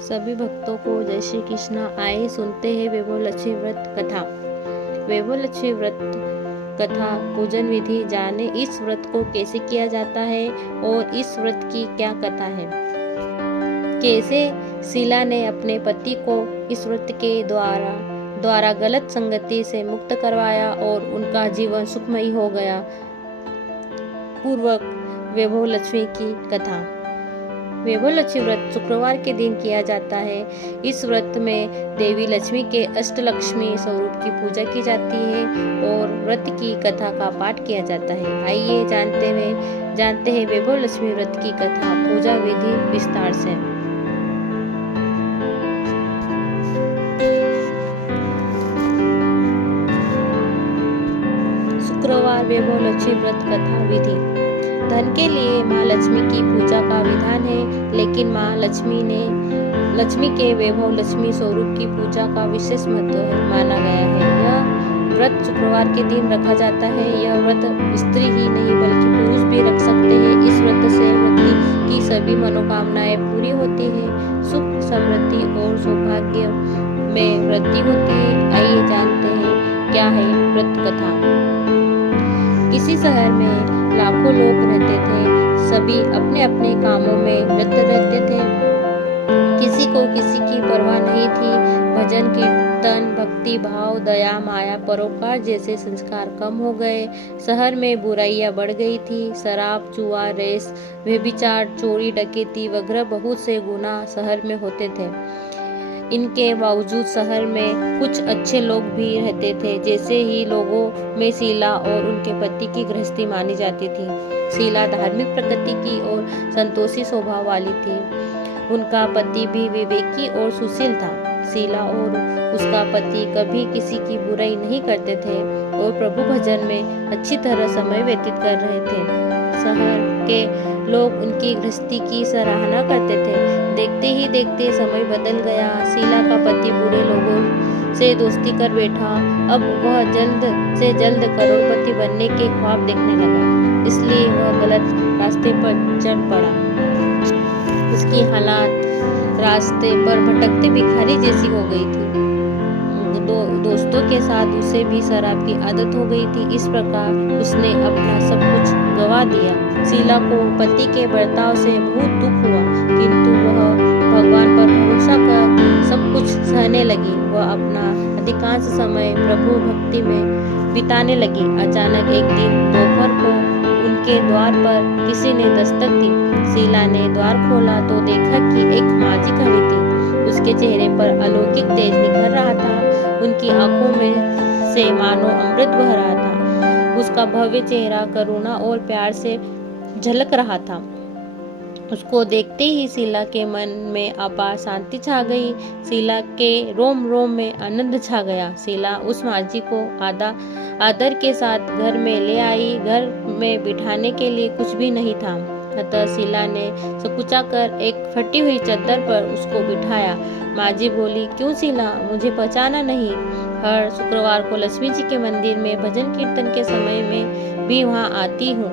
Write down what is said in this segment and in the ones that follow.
सभी भक्तों को जय श्री कृष्ण। आए सुनते हैं वैभव लक्ष्मी व्रत कथा। वैभव लक्ष्मी व्रत कथा पूजन विधि जाने इस व्रत को कैसे किया जाता है और इस व्रत की क्या कथा है। कैसे शीला ने अपने पति को इस व्रत के द्वारा गलत संगति से मुक्त करवाया और उनका जीवन सुखमयी हो गया। पूर्वक वैभव लक्ष्मी की कथा। वैभव लक्ष्मी व्रत शुक्रवार के दिन किया जाता है। इस व्रत में देवी लक्ष्मी के अष्टलक्ष्मी स्वरूप की पूजा की जाती है और व्रत की कथा का पाठ किया जाता है। आइए जानते हैं वैभव लक्ष्मी व्रत की कथा पूजा विधि विस्तार से। शुक्रवार वैभव लक्ष्मी व्रत कथा विधि। धन के लिए माँ लक्ष्मी की पूजा का विधान है, लेकिन माँ लक्ष्मी के वैभव लक्ष्मी स्वरूप की पूजा का विशेष महत्व माना गया है। यह व्रत शुक्रवार के दिन रखा जाता है। यह व्रत स्त्री ही नहीं बल्कि पुरुष भी रख सकते हैं। इस व्रत से व्यक्ति की सभी मनोकामनाएं पूरी होती है, सुख समृद्धि और सौभाग्य में वृद्धि होती है। आइए जानते हैं क्या है व्रत कथा। किसी शहर में लाखों लोग रहते थे। सभी अपने अपने कामों में व्यस्त रहते थे। किसी को किसी की परवाह नहीं थी। भजन कीर्तन भक्ति भाव दया माया परोपकार जैसे संस्कार कम हो गए। शहर में बुराइयां बढ़ गई थी। शराब जुआ रेस व्यभिचार चोरी डकैती वगैरह बहुत से गुनाह शहर में होते थे। इनके बावजूद शहर में कुछ अच्छे लोग भी रहते थे। जैसे ही लोगों में शीला और उनके पति की गृहस्थी मानी जाती थी। शीला धार्मिक प्रकृति की और संतोषी स्वभाव वाली थी। उनका पति भी विवेकी और सुशील था। शीला और उसका पति कभी किसी की बुराई नहीं करते थे और प्रभु भजन में अच्छी तरह समय व्यतीत कर रहे थे। शहर के लोग उनकी गृहस्थी की सराहना करते थे। देखते ही देखते समय बदल गया। शीला का पति बुरे लोगों से दोस्ती कर बैठा। अब वह जल्द से जल्द करोड़पति बनने के ख्वाब देखने लगा, इसलिए वह गलत रास्ते पर चढ़ पड़ा। उसकी हालत रास्ते पर भटकते भिखारी जैसी हो गई थी। दोस्तों के साथ उसे भी शराब की आदत हो गई थी। इस प्रकार उसने अपना सब कुछ गवा दिया। शीला को पति के बर्ताव से बहुत दुख हुआ, किंतु वह भगवान पर भरोसा कर सब कुछ सहने लगी। वह अपना अधिकांश समय प्रभु भक्ति में बिताने लगी। अचानक एक दिन दोपहर को उनके द्वार पर किसी ने दस्तक दी। शीला ने द्वार खोला तो देखा कि एक माजी खड़ी थी। उसके चेहरे पर अलौकिक तेज निखर रहा था। उनकी आंखों में से मानो अमृत बह रहा था। उसका भव्य चेहरा करुणा और प्यार से झलक रहा था। उसको देखते ही शीला के मन में अपार शांति छा गई। शीला के रोम रोम में आनंद छा गया। शीला उस माजी को आदर के साथ घर में ले आई। घर में बिठाने के लिए कुछ भी नहीं था, अतः शीला ने सकुचाकर एक फटी हुई चादर पर उसको बिठाया। माजी बोली, क्यों शीला, मुझे पहचाना नहीं? हर शुक्रवार को लक्ष्मी जी के मंदिर में भजन कीर्तन के समय में भी वहाँ आती हूँ।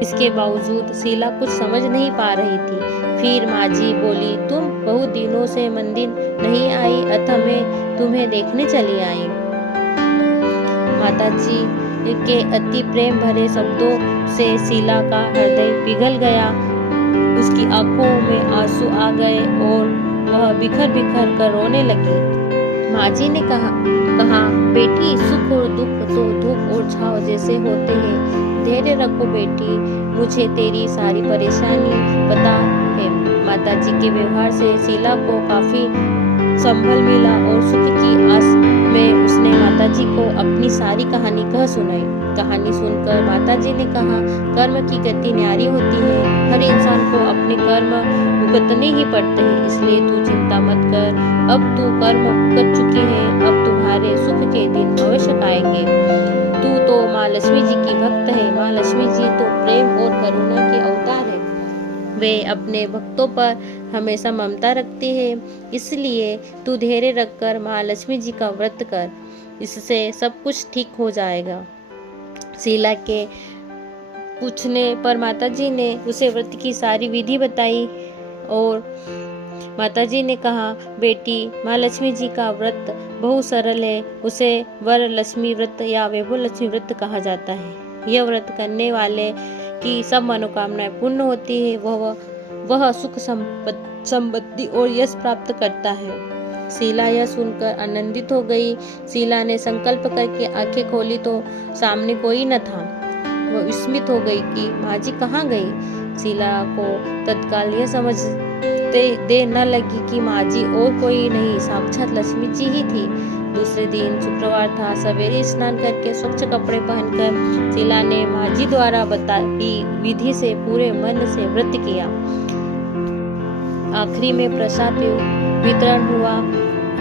इसके बावजूद शीला कुछ समझ नहीं पा रही थी। फिर माजी बोली, तुम बहुत दिनों से मंदिर नहीं आई, अतः मैं तुम्हें देखने चली आई। माताजी के अति प्रेम भरे शब्दों से शीला का हृदय पिघल गया। उसकी आंखों में आंसू आ गए और वह बिखर बिखर कर रोने लगी। माजी ने कहा बेटी, सुख और दुख तो धूप और छाव जैसे होते हैं। धैर्य रखो बेटी, मुझे तेरी सारी परेशानी पता है। माताजी के व्यवहार से शीला को काफी संभल मिला और सुख की आस में उसने माताजी को अपनी सारी कहानी कह सुनाई। कहानी सुनकर माताजी ने कहा, कर्म की गति न्यारी होती है। हर इंसान को अपने कर्म भुगतने ही पड़ते हैं, इसलिए तू चिंता मत कर। अब तू कर्म भुगत चुकी है, अब तुम्हारे सुख के दिन अवश्य आएंगे। तू तो माँ लक्ष्मी जी की भक्त है। माँ लक्ष्मी जी तो प्रेम और करुणा के अवतार है। वे अपने भक्तों पर हमेशा ममता रखती है, इसलिए तू धैर्य रखकर माँ लक्ष्मी जी का व्रत कर, इससे सब कुछ ठीक हो जाएगा। शीला के पूछने पर माताजी ने उसे व्रत की सारी विधि बताई और माताजी ने कहा, बेटी, माँ लक्ष्मी जी का व्रत बहुत सरल है। उसे वर लक्ष्मी व्रत या वैभव लक्ष्मी व्रत कहा जाता है। यह व्रत करने वाले की सब मनोकामनाएं पूर्ण होती है। वह सुख संपत्ति और यश प्राप्त करता है। शीला यह सुनकर आनंदित हो गई। शीला ने संकल्प करके आंखें खोली तो सामने कोई न था। वह विस्मित हो गई कि माँ जी कहाँ गई। शीला को तत्काल यह समझ देर न लगी कि माँ जी और कोई नहीं, साक्षात लक्ष्मी जी ही थी। दूसरे दिन शुक्रवार था। सवेरे स्नान करके स्वच्छ कपड़े पहनकर शीला ने माँ जी द्वारा बताई विधि से पूरे मन से व्रत किया। आखिरी में प्रसाद वितरण हुआ।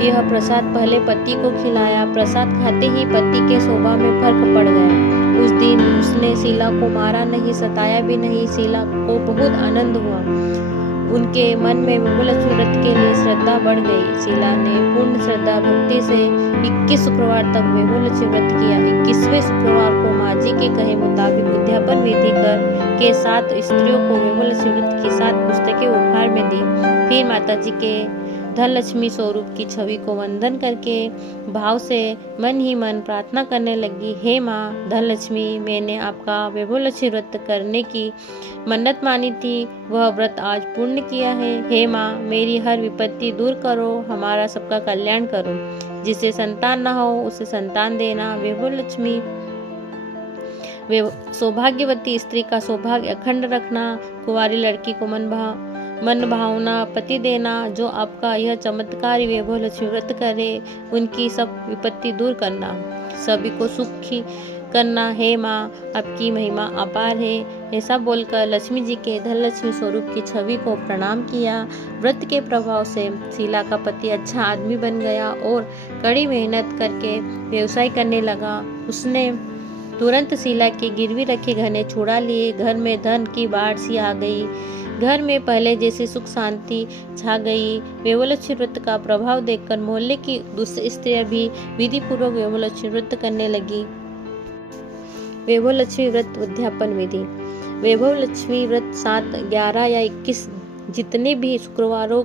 यह प्रसाद पहले पति को खिलाया। प्रसाद खाते ही पति के स्वभाव में फर्क पड़ गया। उस दिन उसने शीला को मारा नहीं, सताया भी नहीं। शीला को बहुत आनंद हुआ। उनके मन में वैभव लक्ष्मी व्रत के लिए श्रद्धा बढ़ गई। शीला ने पूर्ण श्रद्धा भक्ति से 21 शुक्रवार तक वैभव लक्ष्मी व्रत किया। 21वें शुक्रवार को माँ जी के कहे मुताबिक उद्यापन विधि के साथ स्त्रियों को वैभव लक्ष्मी व्रत की 7 पुस्तकें उपहार में दी। फिर माता जी के धन लक्ष्मी स्वरूप की छवि को वंदन करके भाव से मन ही मन प्रार्थना करने लगी, हे माँ धन लक्ष्मी, मैंने आपका वैभव लक्ष्मी व्रत करने की मन्नत मानी थी, वह व्रत आज पूर्ण किया है। हे माँ, मेरी हर विपत्ति दूर करो, हमारा सबका कल्याण करो। जिसे संतान न हो उसे संतान देना। वैभव लक्ष्मी सौभाग्यवती स्त्री का सौभाग्य अखंड रखना। कुंवारी लड़की को मन भावना पति देना। जो आपका यह चमत्कारी वैभव लक्ष्मी व्रत करे, उनकी सब विपत्ति दूर करना, सभी को सुखी करना। हे माँ, आपकी महिमा अपार है। ऐसा बोलकर लक्ष्मी जी के धन लक्ष्मी स्वरूप की छवि को प्रणाम किया। व्रत के प्रभाव से शीला का पति अच्छा आदमी बन गया और कड़ी मेहनत करके व्यवसाय करने लगा। उसने तुरंत शीला के गिरवी रखे गहने छुड़ा लिए। घर में धन की बाढ़ सी आ गई। घर में पहले जैसी सुख शांति छा गई। वैभव लक्ष्मी व्रत का प्रभाव देखकर मोहल्ले की दूसरी स्त्रियां भी विधि पूर्वक वैभव लक्ष्मी व्रत करने लगी। वैभव लक्ष्मी व्रत उद्यापन विधि। वैभव लक्ष्मी व्रत 7, 11 या 21 जितने भी शुक्रवारों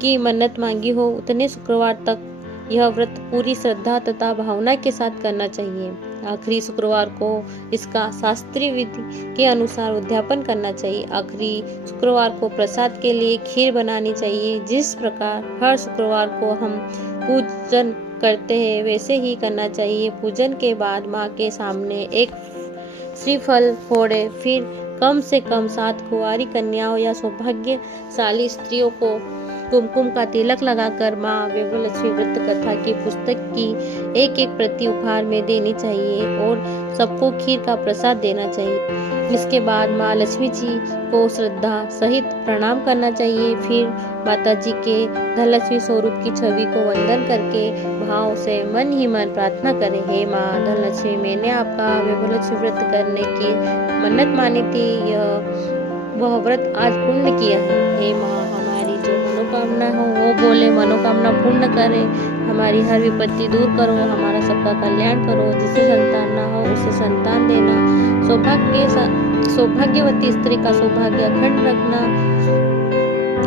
की मन्नत मांगी हो उतने शुक्रवार तक यह व्रत पूरी श्रद्धा तथा भावना के साथ करना चाहिए। आखिरी शुक्रवार को इसका शास्त्रीय विधि के अनुसार उद्यापन करना चाहिए। आखिरी शुक्रवार को प्रसाद के लिए खीर बनानी चाहिए। जिस प्रकार हर शुक्रवार को हम पूजन करते हैं वैसे ही करना चाहिए। पूजन के बाद माँ के सामने एक श्रीफल फोड़े। फिर कम से कम 7 कुंवारी कन्याओं या सौभाग्यशाली स्त्रियों को कुमकुम का तिलक लगाकर माँ वैभव लक्ष्मी व्रत कथा की पुस्तक की एक प्रति उपहार में देनी चाहिए और सबको खीर का प्रसाद देना चाहिए। इसके बाद माँ लक्ष्मी जी को श्रद्धा सहित प्रणाम करना चाहिए। फिर माता जी के धन लक्ष्मी स्वरूप की छवि को वंदन करके भाव से मन ही मन प्रार्थना करें, हे माँ धन लक्ष्मी, मैंने आपका वैभव लक्ष्मी व्रत करने की मन्नत मानी थी, वह व्रत आज पूर्ण किया है। हे माँ, हमारी जो मनोकामना हो वो बोले मनोकामना पूर्ण करे, हमारी हर विपत्ति दूर करो, हमारा सबका कल्याण करो। जिसे संतान ना हो उसे संतान देना। सौभाग्यवती स्त्री का सौभाग्य अखंड रखना।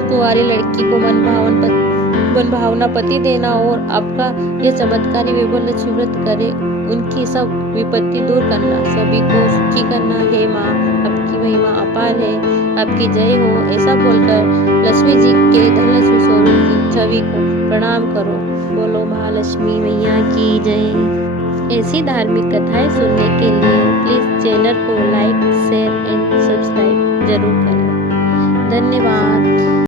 कुंवारी लड़की को मन भावना पति देना और आपका यह चमत्कारी वैभव लक्ष्मी व्रत करे, उनकी सब विपत्ति दूर करना, सभी को सुखी करना। हे माँ, आपकी महिमा अपार है, आपकी जय हो। ऐसा बोलकर लक्ष्मी जी के धन लक्ष्मी स्वरूप की छवि को प्रणाम करो। बोलो महालक्ष्मी मैया की जय। ऐसी धार्मिक कथाएं सुनने के लिए प्लीज चैनल को लाइक, शेयर एंड सब्सक्राइब जरूर करें। धन्यवाद।